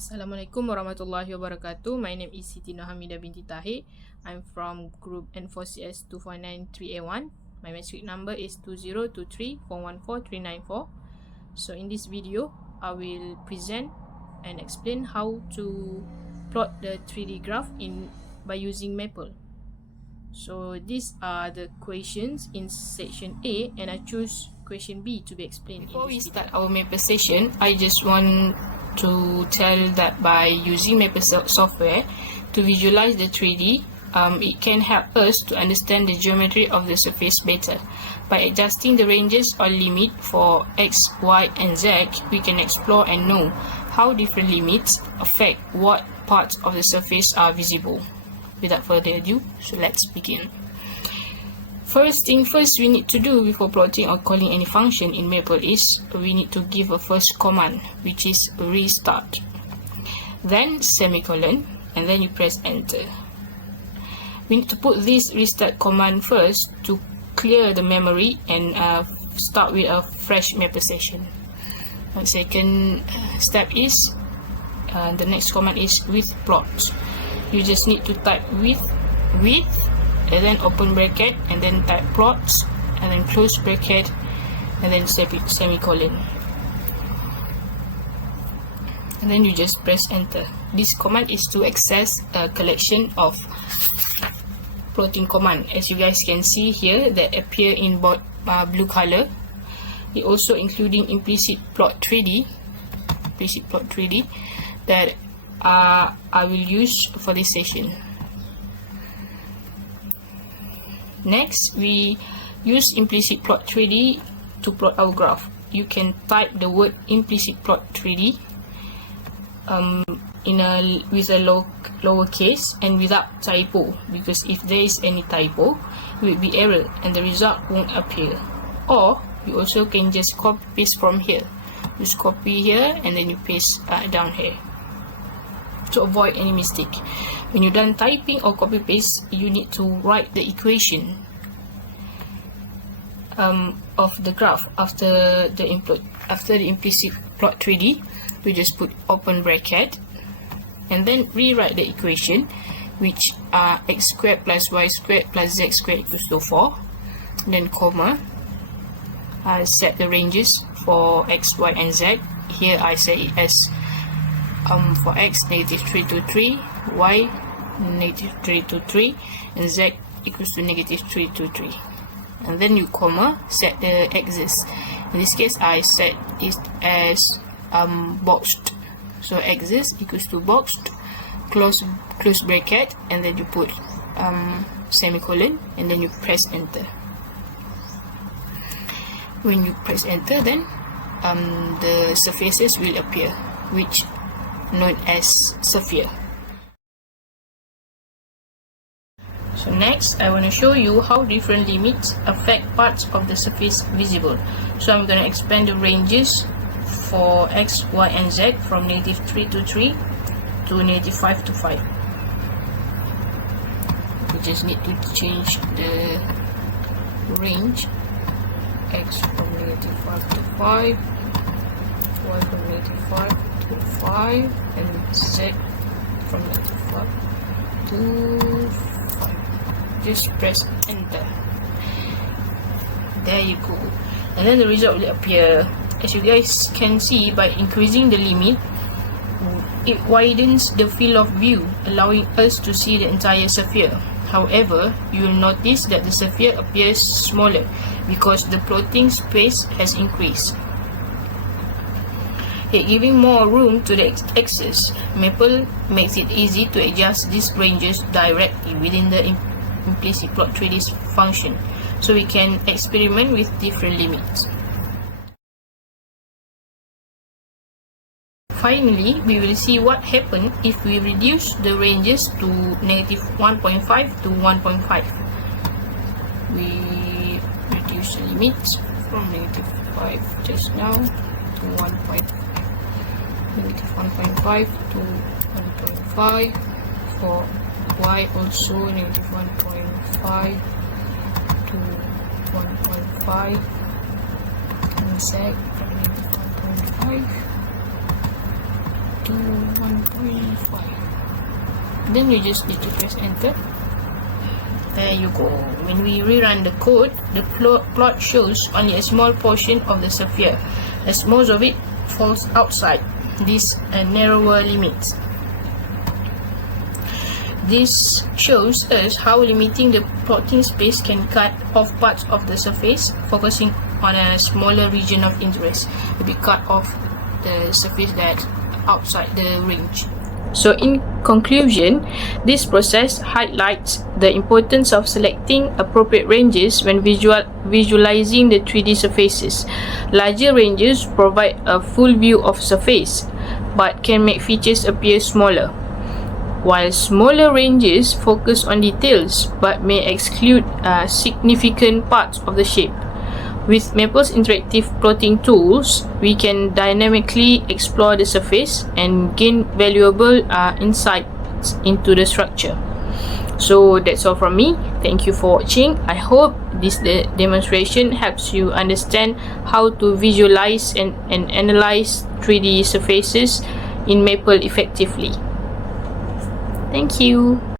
Assalamualaikum warahmatullahi wabarakatuh. My name is Siti Nohamida binti Tahir. I'm from group N4CS 2493A1. My matric number is 2023414394. So in this video, I will present and explain how to plot the 3D graph by using Maple. So these are the questions in section A, and I choose question B to be explained. Before we start our Maple session, I just want to tell that by using Maple software to visualize the 3D, it can help us to understand the geometry of the surface better. By adjusting the ranges or limit for X, Y, and Z, we can explore and know how different limits affect what parts of the surface are visible. Without further ado, so let's begin. First thing first we need to do before plotting or calling any function in Maple is we need to give a first command, which is restart, then semicolon, and then you press enter. We need to put this restart command first to clear the memory and start with a fresh Maple session. The second step is the next command is with plot. You just need to type with and then open bracket and then type plots and then close bracket and then semicolon, and then you just press enter. This command is to access a collection of plotting command, as you guys can see here, that appear in blue color. It also including implicit plot 3D that I will use for this session. Next, we use implicit plot 3D to plot our graph. You can type the word implicit plot 3D with a lowercase and without typo, because if there is any typo, it will be error and the result won't appear. Or you also can just copy paste from here. Just copy here and then you paste down here to avoid any mistake. When you're done typing or copy paste, you need to write the equation of the graph after the implicit plot 3D. We just put open bracket and then rewrite the equation, which are x squared plus y squared plus z squared equals to 4. Then comma. I set the ranges for x, y, and z. Here I set it as for x -3 to 3, y -3 to 3, and z equals to -3 to 3. And then you comma set the axis. In this case, I set it as boxed. So axis equals to boxed, close bracket, and then you put semicolon, and then you press enter. When you press enter, then the surfaces will appear, which known as sphere. So next, I want to show you how different limits affect parts of the surface visible. So I'm going to expand the ranges for x, y, and z from -3 to 3 to -5 to 5. We just need to change the range: x from -5 to 5, y from -5 to 5, and z from -5 to 5. Just press enter. There you go, and then the result will appear. As you guys can see, by increasing the limit, it widens the field of view, allowing us to see the entire sphere. However, you will notice that the sphere appears smaller because the plotting space has increased, giving more room to the axis. Maple makes it easy to adjust these ranges directly within the implicit plot 3D function, so we can experiment with different limits. Finally, we will see what happens if we reduce the ranges to -1.5 to 1.5. We reduce the limits from -5 just now to 1.5 to 1.5. For y also -1.5 to 1.5, and z from -1.5 to 135. Then you just need to press enter. There you go. When we rerun the code, the plot shows only a small portion of the sphere, as most of it falls outside this narrower limit. This shows us how limiting the plotting space can cut off parts of the surface, focusing on a smaller region of interest. It will cut off the surface that outside the range. So in conclusion, this process highlights the importance of selecting appropriate ranges when visualizing the 3D surfaces. Larger ranges provide a full view of surface, but can make features appear smaller, while smaller ranges focus on details but may exclude significant parts of the shape. With Maple's interactive plotting tools, we can dynamically explore the surface and gain valuable insights into the structure. So that's all from me. Thank you for watching. I hope this demonstration helps you understand how to visualize and analyze 3D surfaces in Maple effectively. Thank you.